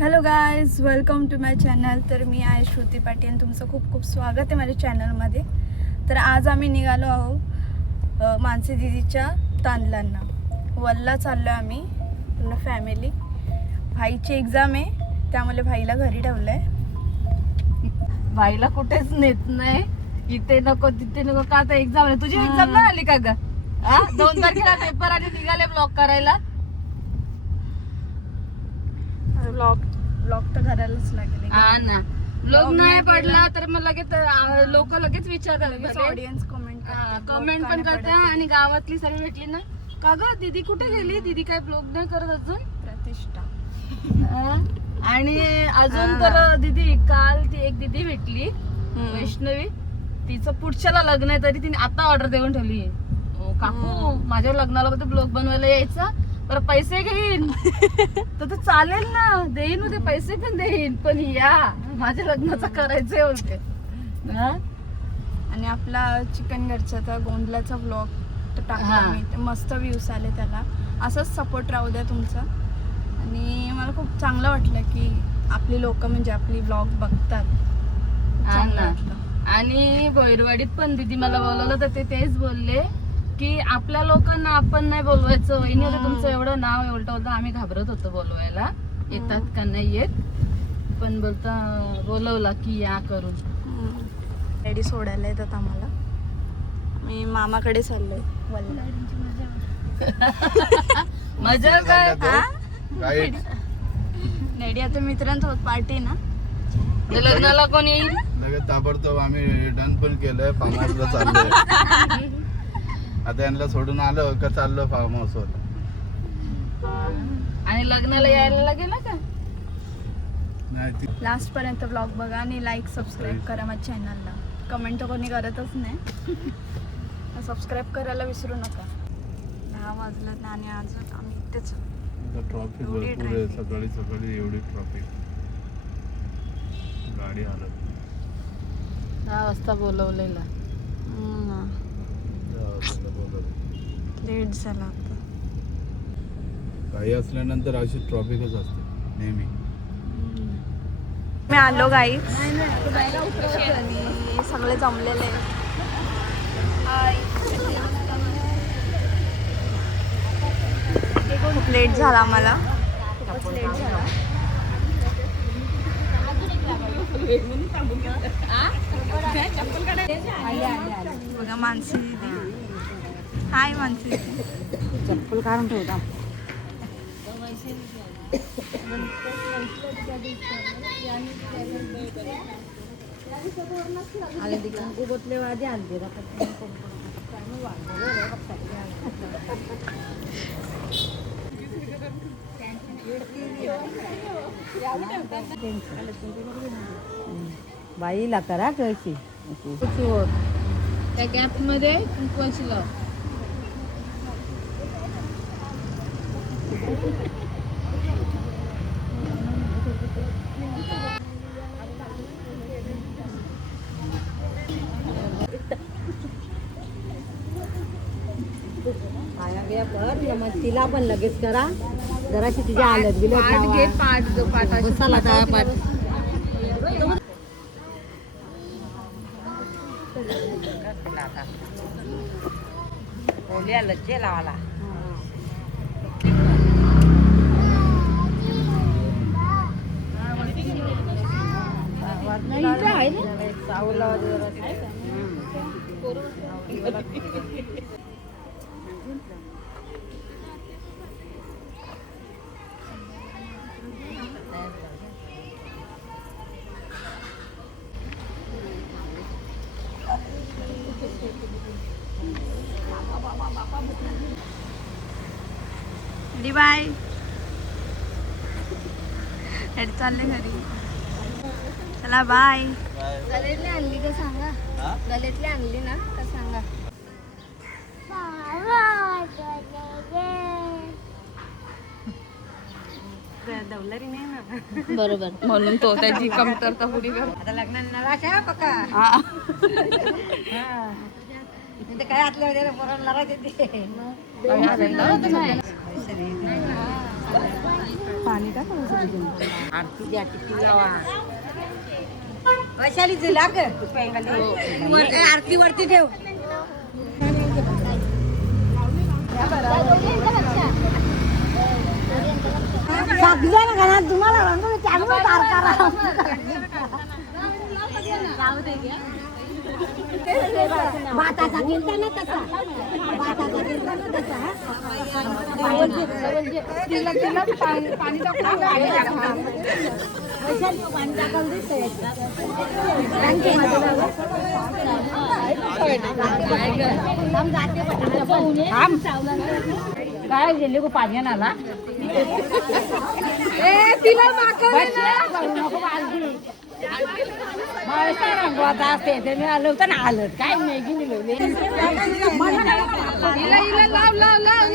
Hello guys, welcome to my channel. तर मी आहे श्रुती पाटील आणि तुमचं खूप खूप स्वागत आहे माझ्या चॅनलमध्ये. तर आज आम्ही निघालो आहोत मानसी दिदीच्या तांदलांना. वल्ला चाललो आहे आम्ही पूर्ण फॅमिली. भाईची एक्झाम आहे त्यामुळे भाईला घरी ठेवलं आहे. भाईला कुठेच नेत नाही, इथे नको तिथे नको. का आता एक्झाम आहे तुझी? एक्झाम नाही आली का ग? 2 तारखेला पेपर आणि निघाले ब्लॉक करायला. ब्लॉग तर करायलाच लागेल. हा ना, ब्लॉग नाही पडला तर मग लगेच लोक लगेच विचारतात, ऑडियन्स कमेंट पण करतात. आणि गावातली सर्व भेटली ना, का ग दीदी कुठे गेली? दीदी काय ब्लॉग नाही करत अजून? प्रतिष्ठा. आणि अजून तर दीदी काल ती एक दीदी भेटली वैष्णवी, तिचं पुढच्याला लग्न आहे तरी तिने आता ऑर्डर देऊन ठेवली. काकू माझ्या लग्नाला ब्लॉग बनवायला यायचा, पर पैसे घेईन. तर ते चालेल ना, देईन उद्या पैसे पण देईन, पण या माझ्या लग्नाचं करायचंय बोलते. आणि आपला चिकन घरच्याचा गोंधळाचा व्लॉग तर टाकला मी, ते मस्त व्ह्यूज आले त्याला. असंच सपोर्ट राहू द्या तुमचा. आणि मला खूप चांगलं वाटलं की आपली लोक म्हणजे आपली व्लॉग बघतात. चांगलं वाटलं. आणि भैरवाडीत पण दीदी मला बोलवलं तर ते तेच बोलले की आपल्या लोकांना आपण नाही बोलवायचं. वहिनी होते तुमचं एवढं नाव एवढं होतं, आम्ही घाबरत होतो बोलवायला, येतात का नाही येत, पण बोलता बोलवला की या करून. रेडी सोडायला येतात आम्हाला. मी मामाकडे चाललोय वल्ला. मजा काय? रेडी आता मित्रांसोबत पार्टी ना. लग्नाला कोण येईल? लगेच ताबडतोब आम्ही डन पण केलंय. फार्म हाऊसला चाललोय. आता यांना सोडून आलो का चाललो फार्म हाऊसवर. आणि लग्नाला यायला लागेल ना का? नाही लास्ट पर्यंत ब्लॉग बघा आणि लाईक सबस्क्राईब करा माझ्या चॅनलला. कमेंट तर कोणी करतच नाही. सबस्क्राईब करायला विसरू नका. 10 वाजलं ना आणि अजून आम्ही इथेच. ट्रॉफिक भरपूर आहे. सकाळी सकाळी एवढी ट्रॉफिक, गाडी हालत 10 वाजता बोलवलेला. लेट झाला आता. काही असल्यानंतर अशी ट्रॉफिकच असते नेहमी. मी आलो गाई आणि सगळे जमलेले. खूप लेट झाला आम्हाला, खूपच लेट झाला. बघा मानसी दीदी. हाय मानसी दीदी. चप्पल काढून ठेवता. आले तिकडे कुबतले वादी आणते. बाईला करा कशी त्या गॅप मध्ये कुंकवाची लाव. मग तिला पण लगेच करा. जराशी तिच्या आलत बिलत बसाला पाठ. लज्जे लावाला आहे ना सावला. बाय. चालले घरी. चला बाय. गलेतली आणली का सांगा? गलेतली आणली ना का सांगा? दवलरी नाही ना. बरोबर, म्हणून तो त्याची कमतरता पुरी कर. आता लग्नाला पक्का काय आतल्या पोरांना पाणी टाक आरती द्या टिकली लावा वैशाली दिला ग आरती वरती ठेव सांगितलं ना घरात तुम्हाला रंग त्यामुळे तारका भाताचा गेलता ना तसा भाताचा गेलता ना तसा तिला पाणी टाकून काय गेले को पाणी आला तिला रंगवाता असते ते मी आलो होतं ना आलं काय मॅगी मिळवली लाव लाव लाव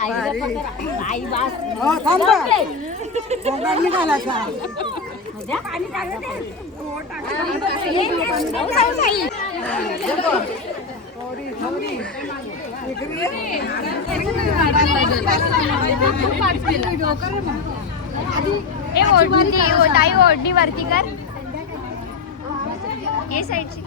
आई बास ताई ओढणी वरती कर ये साईडची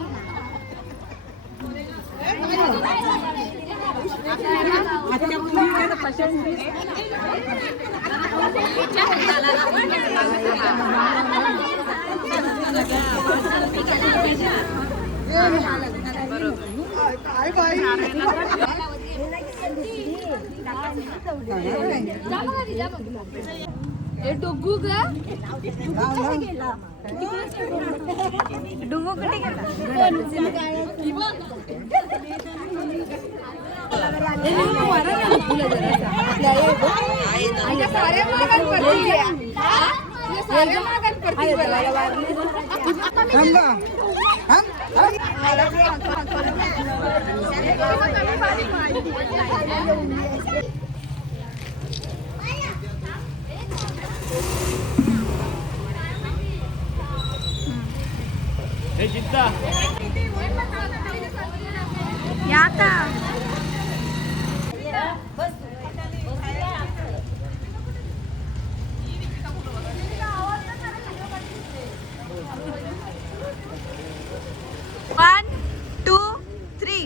डुगू ग डुगू कुठे गेला या आता वन टू थ्री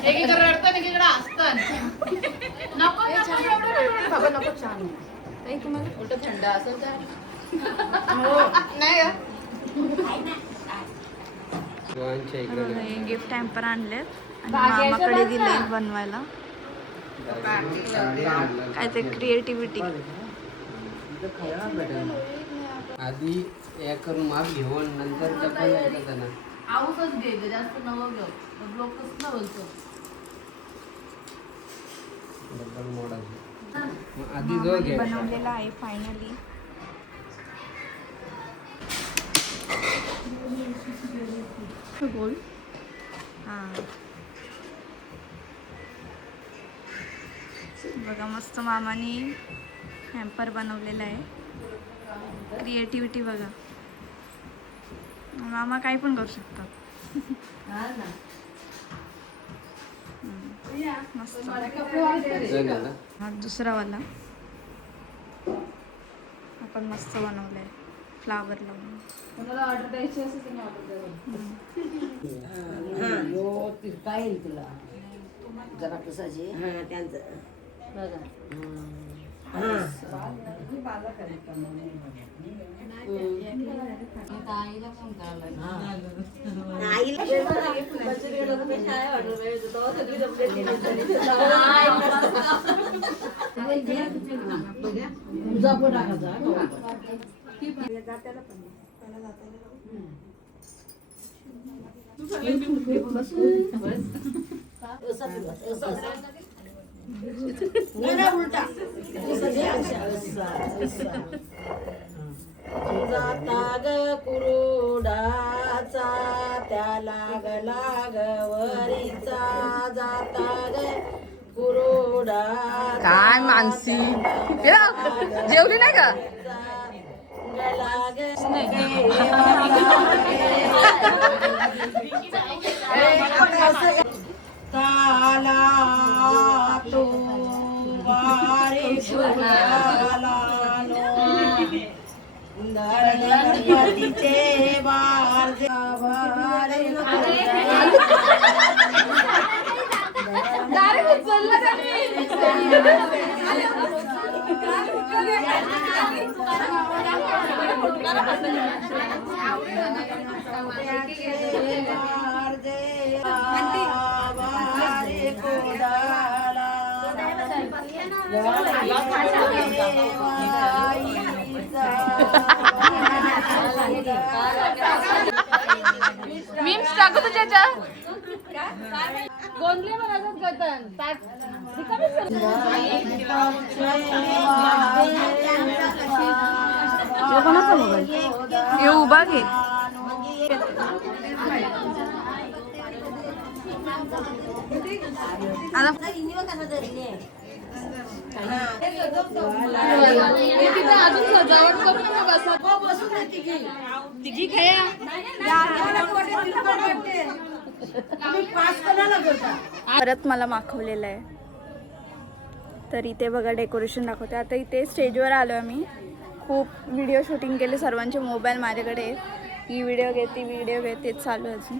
एकीकडे रडतं एकीकडे हसतं नको बाबा नको छान उलट थंड असेल तर नाही गिफ्ट हॅम्पर आणलेत आणि मामाकडे दिले बनवायला काय ते क्रिएटिव्हिटी आधी हे करून माप घेऊन नंतर डबल ऐकत ना आऊसच घे जास्त नवं घेऊ लोकच न बोलतो डबल मोडायचं मग आधी जो घे बनवलेला आहे फायनली गोल हां बघा मस्त मामाने हॅम्पर बनवलेला आहे क्रिएटिव्हिटी बघा मामा काय पण करू शकतात मस्त हा दुसरा वाला आपण मस्त बनवलंय फ्लावर लावून. कोणाला ऑर्डर द्यायची असेल त्यांनी ऑर्डर द्यावी. येईल तुला जरा कसाची त्यांचं उलटा जाता ग कुरुडाचा त्याला ग लागवरीचा जाता ग कुरुडा काय मानसी जेवली नाही का? ताला तो वारे गणपतीचे बार मीम्स टाकू तुझ्या गोंधले बनायचं गतन हे उभा घे. अजून सजावट करून तिघी खाया परत मला माखवलेलं आहे. तर इथे बघा डेकोरेशन दाखवते. आता इथे स्टेजवर आलो आम्ही. खूप व्हिडिओ शूटिंग केले. सर्वांचे मोबाईल माझ्याकडे आहेत. ही व्हिडिओ घे ती व्हिडिओ घे तेच चालू आहे अजून.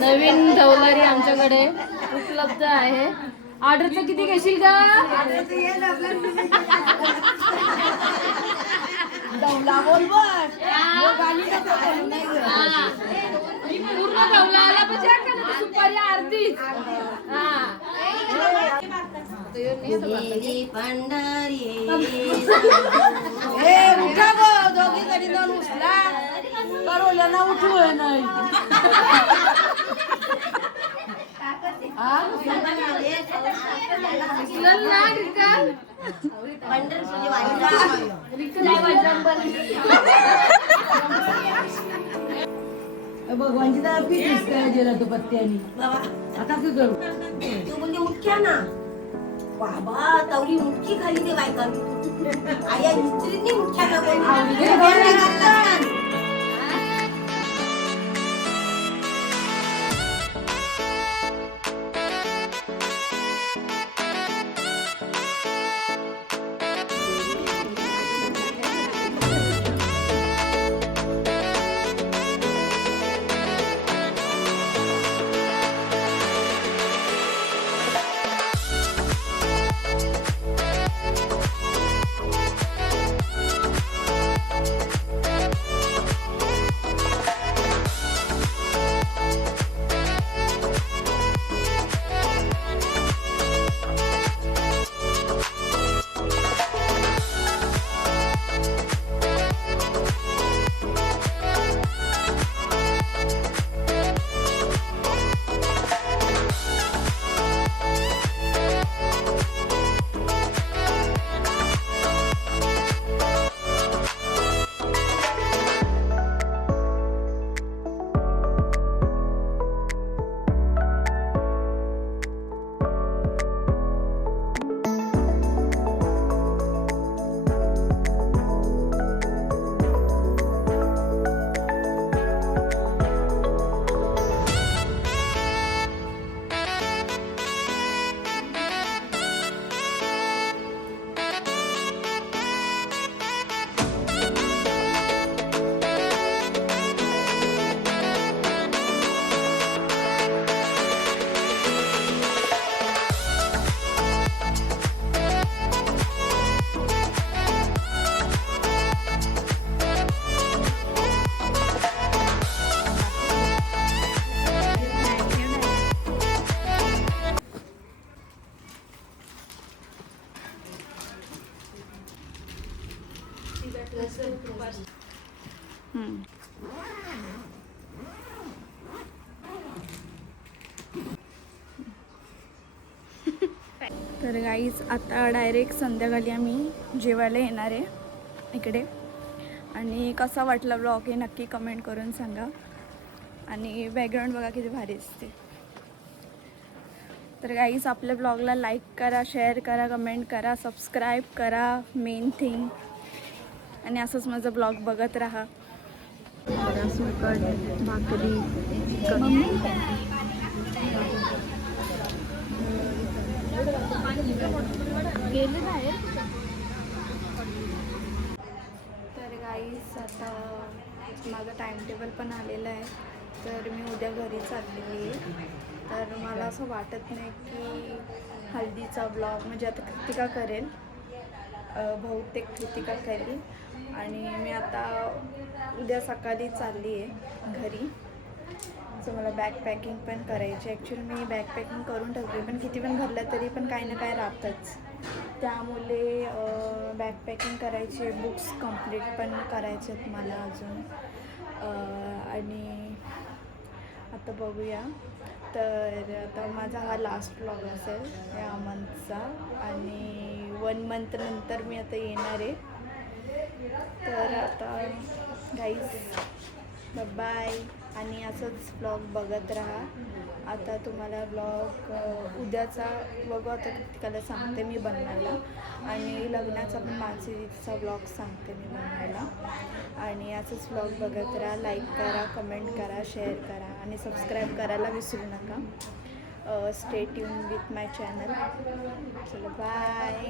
नवीन ढवलारी आमच्याकडे उपलब्ध आहे. ऑर्डरचं किती घेशील का? पूर्ण ढवला आला पाहिजे का सुपारी आरती. उठा गो दोघी कडे दोन उचला करोला ना उठू नाही भगवानची तर पिलीस काय गेला तो पत्त्यानी आता तू करू तू म्हणजे मुख्या ना बाबा तवरी मुख्य खाली ते बायका आया इस्त्रीनी मुख्या ना तर गाईज आता डायरेक्ट संध्याकाळी आम्ही जेवायला येणार आहे इकडे. आणि कसा वाटला ब्लॉग हे नक्की कमेंट करून सांगा. आणि बॅकग्राऊंड बघा किती भारी असते. तर गाईज आपल्या ब्लॉगला लाईक करा, शेअर करा, कमेंट करा, सबस्क्राईब करा, मेन थिंग. आणि असंच माझा ब्लॉग बघत राहा. सुकट भाकरी गेले बाहेर. तर गाईस आता माझं टाईमटेबल पण आलेलं आहे. तर मी उद्या घरी चाललेली आहे. तर मला असं वाटत नाही की हल्दीचा ब्लॉग म्हणजे आता कृतिका करेल, बहुतेक कृतिका करेल. आणि मी आता उद्या सकाळी चालली आहे घरी. सो मला बॅग पॅकिंग पण करायची. ॲक्च्युली मी बॅग पॅकिंग करून ठेवली, पण किती पण भरलं तरी पण काही ना काही राहतंच. त्यामुळे बॅग पॅकिंग करायची, बुक्स कंप्लीट पण करायचे आहेत मला अजून. आणि आता बघूया. तर आता माझा हा लास्ट व्लॉग असेल या मंथचा. आणि 1 मंथ नंतर मी आता येणार आहे. तर आता गाईज बाय. आणि असंच ब्लॉग बघत राहा. आता तुम्हाला ब्लॉग उद्याचा बघू, आता कृतिकाला सांगते मी बनवायला. आणि लग्नाचा पण मानसीचा ब्लॉग सांगते मी बनवायला. आणि असंच ब्लॉग बघत राहा. लाईक करा, कमेंट करा, शेअर करा आणि सबस्क्राईब करायला विसरू नका. Stay tune with my channel. चलो बाय.